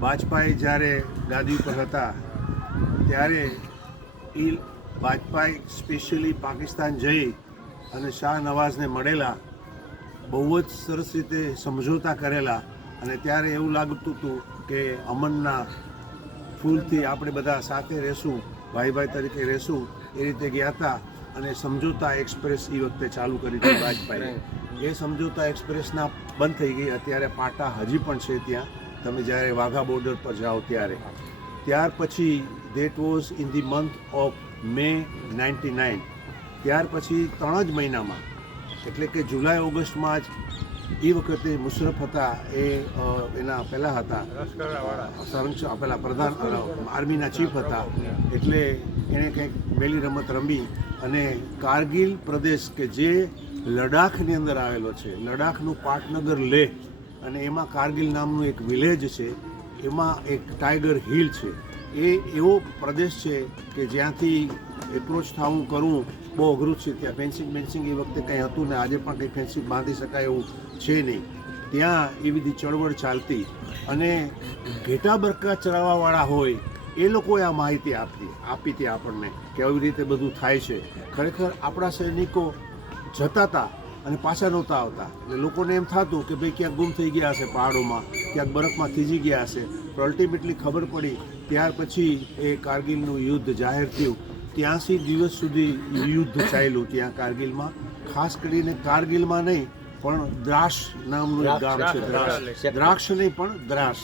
વાજપેયી જ્યારે ગાદી ઉપર હતા ત્યારે એ વાજપેયી સ્પેશિયલી પાકિસ્તાન જઈ અને શાહ નવાઝને મળેલા, બહુ જ સરસ રીતે સમજોતા કરેલા, અને ત્યારે એવું લાગતું હતું કે અમનના ફૂલથી આપણે બધા સાથે રહેશું, ભાઈ ભાઈ તરીકે રહેશું, એ રીતે ગયા હતા. અને સમજોતા એક્સપ્રેસ એ વખતે ચાલુ કરી હતી વાજપેયી. એ સમજોતા એક્સપ્રેસના બંધ થઈ ગઈ. અત્યારે પાટા હજી પણ છે ત્યાં, તમે જ્યારે વાઘા બોર્ડર પર જાઓ ત્યારે. ત્યાર પછી that was in the month of May 99. ત્યાર પછી 3 જ મહિનામાં, એટલે કે જુલાઈ ઓગસ્ટમાં જ એ વખતે મુશરફ હતા, એના પહેલાં હતા પેલા પ્રધાન આર્મીના ચીફ હતા, એટલે એણે કંઈક પહેલી રમત રમી અને કારગિલ પ્રદેશ કે જે લડાખની અંદર આવેલો છે, લડાખનું પાટનગર લેહ, અને એમાં કારગિલ નામનું એક વિલેજ છે, એમાં એક ટાઈગર હિલ છે. એ એવો પ્રદેશ છે કે જ્યાંથી એપ્રોચ થવું કરવું બહુ અઘરું છે. ત્યાં ફેન્સિંગ એ વખતે કંઈ હતું ને, આજે પણ કંઈ ફેન્સિંગ બાંધી શકાય એવું છે નહીં. ત્યાં એ બધી ચળવળ ચાલતી, અને ઘેટા બરકા ચરાવવાવાળા હોય એ લોકોએ આ માહિતી આપી હતી આપણને કે આવી રીતે બધું થાય છે. ખરેખર આપણા સૈનિકો જતા હતા અને પાછા નહોતા આવતા, એટલે લોકોને એમ થતું કે ભાઈ ક્યાંક ગુમ થઈ ગયા હશે પહાડોમાં, ક્યાંક બરફમાં થીજી ગયા હશે. પણ અલ્ટિમેટલી ખબર પડી ત્યાર પછી એ કારગિલનું યુદ્ધ જાહેર થયું. 83 દિવસ સુધી યુદ્ધ ચાલ્યું ત્યાં કારગિલમાં. ખાસ કરીને કારગિલમાં નહીં પણ દ્રાસ નામનું એક ગામ છે, દ્રાક્ષ નહીં પણ દ્રાસ,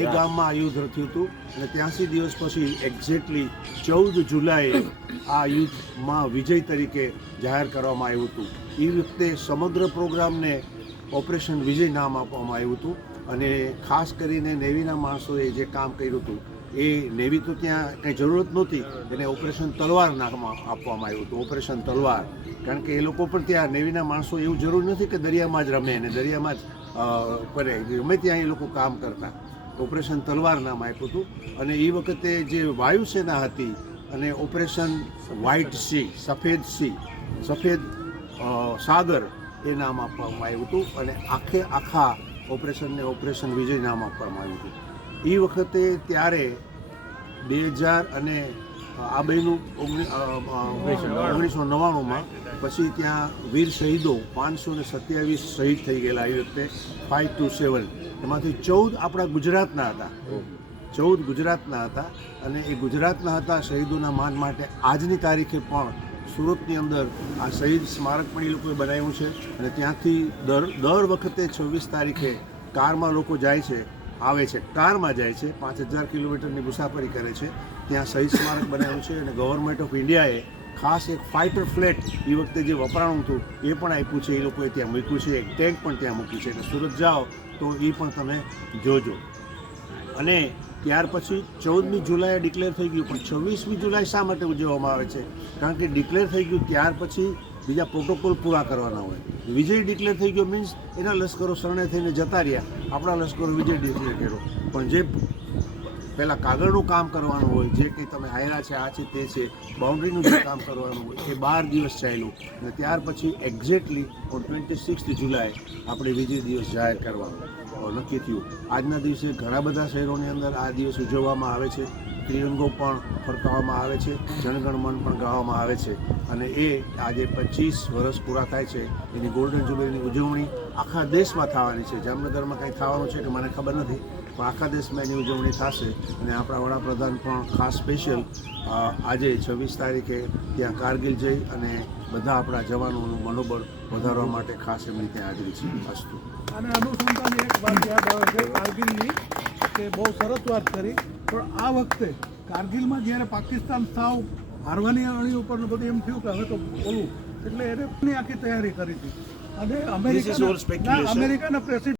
એ ગામમાં આ યુદ્ધ થયું હતું. અને 83 દિવસ પછી એક્ઝેક્ટલી 14 જુલાઈએ આ યુદ્ધમાં વિજય તરીકે જાહેર કરવામાં આવ્યું હતું. એ વખતે સમગ્ર પ્રોગ્રામને ઓપરેશન વિજય નામ આપવામાં આવ્યું હતું. અને ખાસ કરીને નેવીના માણસોએ જે કામ કર્યું હતું, એ નેવી તો ત્યાં કંઈ જરૂરત નહોતી, એને ઓપરેશન તલવાર નામ આપવામાં આવ્યું હતું, ઓપરેશન તલવાર. કારણ કે એ લોકો પણ ત્યાં નેવીના માણસો એવું જરૂર નથી કે દરિયામાં જ રમે અને દરિયામાં જ કરે, ગમે ત્યાં એ લોકો કામ કરતા. ઓપરેશન તલવાર નામ આપ્યું હતું. અને એ વખતે જે વાયુસેના હતી અને ઓપરેશન વ્હાઇટ સી, સફેદ સાગર, એ નામ આપવામાં આવ્યું હતું. અને આખા ઓપરેશનને ઓપરેશન વિજય નામ આપવામાં આવ્યું હતું. એ વખતે ત્યારે 2000 અને આ બેનું 1999માં પછી ત્યાં વીર શહીદો 527 શહીદ થઈ ગયેલા. એ વખતે 527, એમાંથી 14 આપણા ગુજરાતના હતા, 14 ગુજરાતના હતા. અને એ ગુજરાતના હતા શહીદોના માન માટે આજની તારીખે પણ સુરતની અંદર આ શહીદ સ્મારક પણ એ લોકોએ બનાવ્યું છે. અને ત્યાંથી દર વખતે 26 તારીખે કારમાં લોકો જાય છે, આવે છે, કારમાં જાય છે, 5000 કિલોમીટરની મુસાફરી કરે છે. ત્યાં શહીદ સ્મારક બનાવ્યું છે. અને ગવર્મેન્ટ ઓફ ઇન્ડિયાએ ખાસ એક ફાઇટર ફ્લેટ એ વખતે જે વપરાણું હતું એ પણ આપ્યું છે, એ લોકોએ ત્યાં મૂક્યું છે. એક ટેન્ક પણ ત્યાં મૂક્યું છે. એટલે સુરત જાઓ તો એ પણ તમે જોજો. અને ત્યાર પછી 14મી જુલાઈએ ડિક્લેર થઈ ગયું. પણ 26મી જુલાઈ શા માટે ઉજવવામાં આવે છે? કારણ કે ડિક્લેર થઈ ગયું ત્યાર પછી બીજા પ્રોટોકોલ પૂરા કરવાના હોય. વિજય ડિક્લેર થઈ ગયો મીન્સ એના લશ્કરો શરણે થઈને જતા રહ્યા, આપણા લશ્કરો વિજય ડિક્લેર કર્યો. પણ જે પહેલાં કાગળનું કામ કરવાનું હોય, જે કંઈ તમે હાયરા છે, આ છે, તે છે, બાઉન્ડ્રીનું જે કામ કરવાનું હોય, એ 12 દિવસ ચાલ્યું. અને ત્યાર પછી એક્ઝેક્ટલી ઓન 26 જુલાઈ આપણે વિજય દિવસ જાહેર કરવાનું નક્કી થયું. આજના દિવસે ઘણા બધા શહેરોની અંદર આ દિવસ ઉજવવામાં આવે છે. ત્રિરંગો પણ ફરકાવવામાં આવે છે, જનગણ મન પણ ગાવામાં આવે છે. અને એ આજે 25 વર્ષ પૂરા થાય છે એની ગોલ્ડન જ્યુબિલીની ઉજવણી આખા દેશમાં થવાની છે. જામનગરમાં કંઈ થવાનું છે કે મને ખબર નથી, પણ આખા દેશમાં એની ઉજવણી થશે. અને આપણા વડાપ્રધાન પણ ખાસ સ્પેશિયલ આજે 26 તારીખે ત્યાં કારગિલ જઈ અને બધા આપણા જવાનોનું મનોબળ વધારવા માટે ખાસ એમની ત્યાં હાજરી છે. અસ્તુ. અને અનુસંધાને એક વાત યાદ આવે છે કારગિલની, કે બહુ સરસ વાત કરી. પણ આ વખતે કારગિલમાં જ્યારે પાકિસ્તાન સાવ હારવાની અણી ઉપર બધું એમ થયું કે હવે તો બોલવું, એટલે એને આખી તૈયારી કરી હતી. અને અમેરિકાના પ્રેસિડેન્ટ